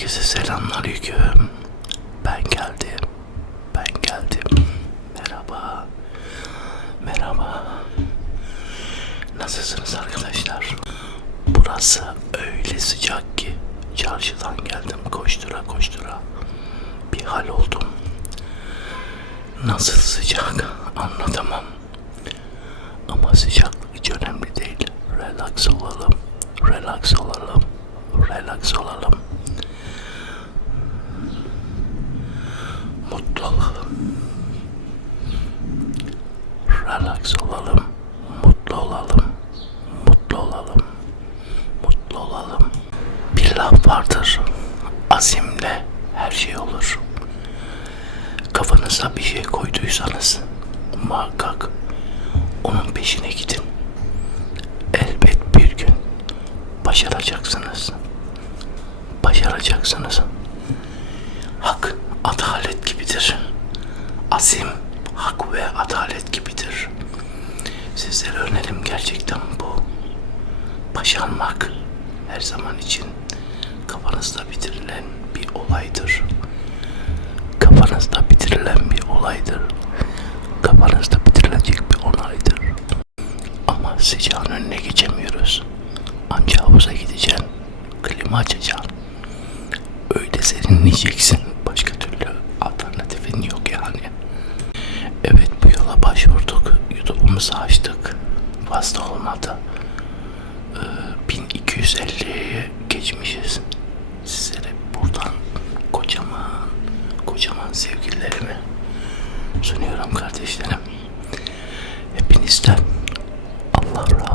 Herkese selamünaleyküm. Ben geldim. Ben geldim. Merhaba. Merhaba. Nasılsınız arkadaşlar? Burası öyle sıcak ki çarşıdan geldim koştura koştura. Bir hal oldum. Nasıl sıcak anlatamam. Ama sıcaklık hiç önemli değil. Relax olalım. Relax olalım. Relax olalım. Mutlu olalım. Relax olalım. Mutlu olalım. Mutlu olalım. Mutlu olalım. Bir laf vardır. Azimle her şey olur. Kafanıza bir şey koyduysanız muhakkak onun peşine gidin. Elbet bir gün başaracaksınız. Başaracaksınız. Hak adalet gibidir. Azim hak ve adalet gibidir. Sizlere önerim gerçekten bu. Başarmak her zaman için kafanızda bitirilen bir olaydır. Kafanızda bitirilen bir olaydır. Kafanızda bitirilecek bir olaydır. Ama sıcağın önüne geçemiyoruz. Anca havuza gideceksin. Klima açacaksın. Öyle serinleyeceksin. Alright.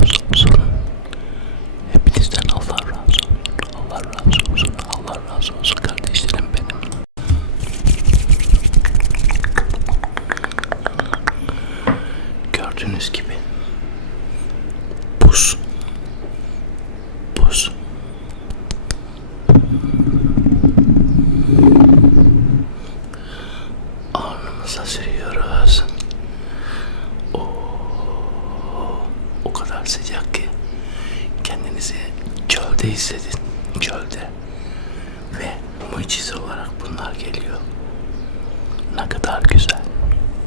Hissedin. Çölde. Ve mucize olarak bunlar geliyor. Ne kadar güzel.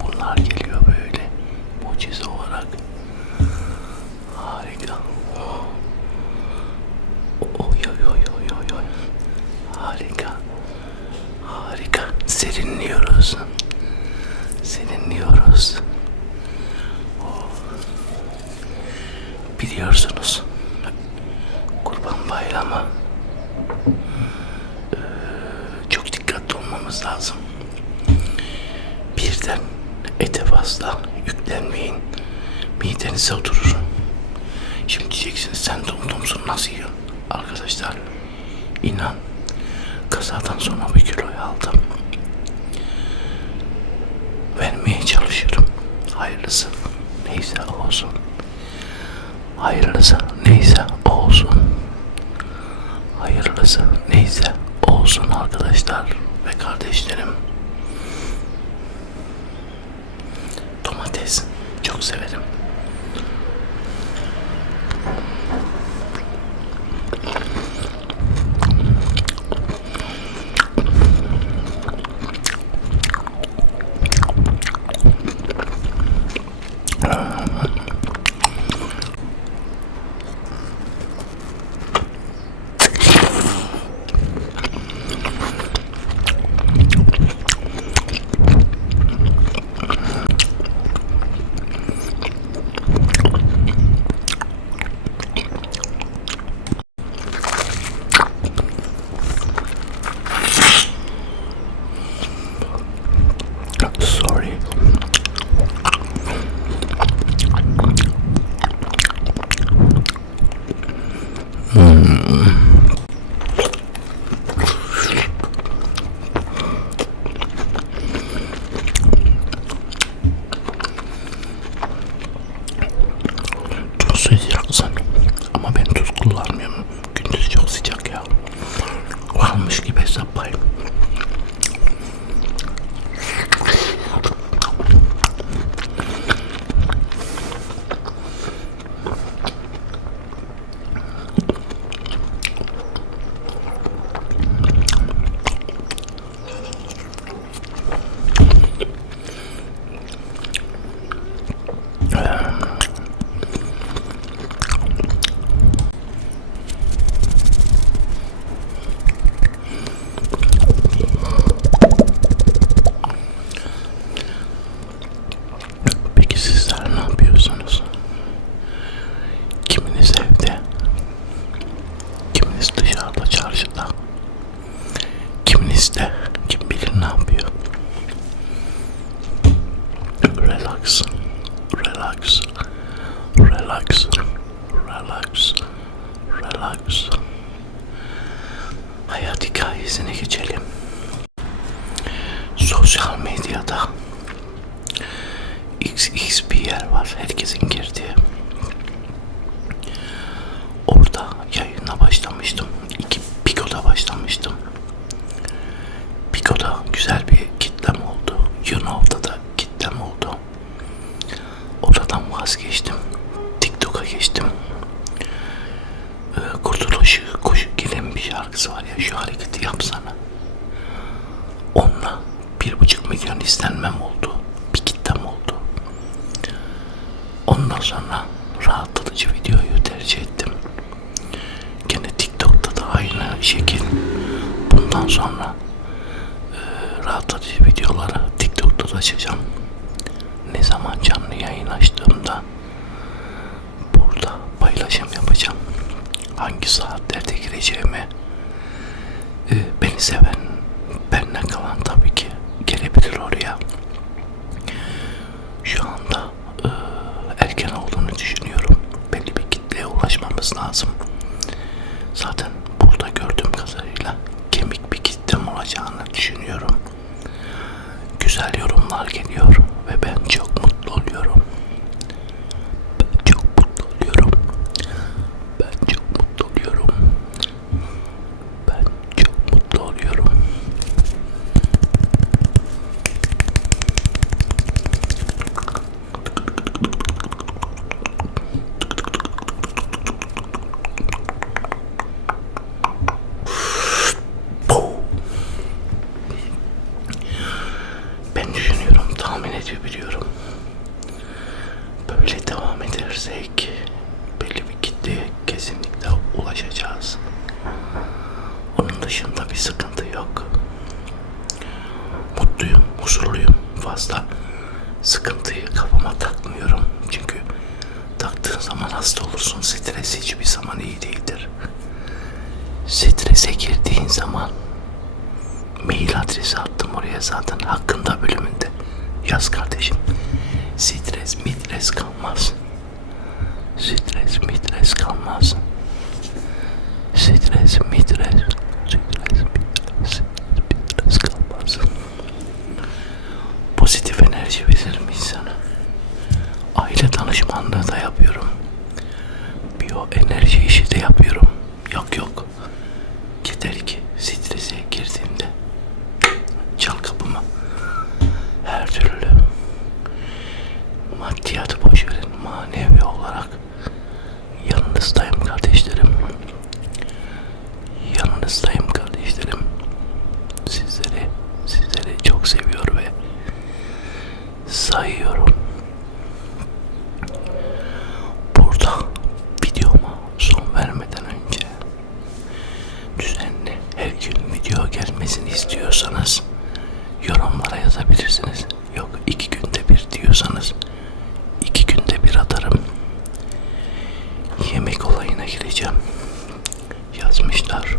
Bunlar geliyor böyle. Mucize olarak. Harika. Oy oy oy oy oy oy. Harika. Harika. Serinliyoruz. Serinliyoruz. Oh. Biliyorsunuz. Midenize oturur. Şimdi diyeceksiniz sen domdomsun nasıl yiyorsun? Arkadaşlar inan kazadan sonra bir kiloyu aldım. Vermeye çalışıyorum. Hayırlısı neyse olsun. Hayırlısı neyse olsun. Hayırlısı neyse olsun arkadaşlar ve kardeşlerim. Domates çok severim. Çok sıcak sanırım. Ama ben tuz kullanmıyorum. Gündüz çok sıcak ya. Almış gibi hesaplayayım. gidiyoruz. Hayat hikayesine geçelim. Sosyal medyada XX bir yer var herkesin girdiği. Ondan sonra rahatlatıcı videoyu tercih ettim. Gene TikTok'ta da aynı şekil. Bundan sonra e, rahatlatıcı videoları TikTok'ta da açacağım. Ne zaman canlı yayın açtığımda burada paylaşım yapacağım. Hangi saatlerde gireceğimi e, beni seven, benimle kalan tabii ki gelebilir oraya. Şu anda erken olduğunu düşünüyorum. Belli bir kitleye ulaşmamız lazım. Zaten burada gördüğüm kadarıyla kemik bir kitlem olacağını düşünüyorum. Güzel yorumlar geliyor ve ben çok mutlu oluyorum. Ben çok mutlu oluyorum. Ben çok mutlu oluyorum. Ben çok mutlu oluyorum. Ben düşünüyorum, tahmin edebiliyorum. Böyle edersek belli bir kitleye kesinlikle ulaşacağız. Onun dışında bir sıkıntı yok. Mutluyum, huzurluyum. Fazla sıkıntıyı kafama takmıyorum. Çünkü taktığın zaman hasta olursun. Stres hiçbir zaman iyi değildir. Strese girdiğin zaman mail adresi attım oraya zaten hakkında bölümünde. Yaz kardeşim. Stres mitres kalmaz. Stres mitres kalmaz. Stres mitres gireceğim. Yazmışlar.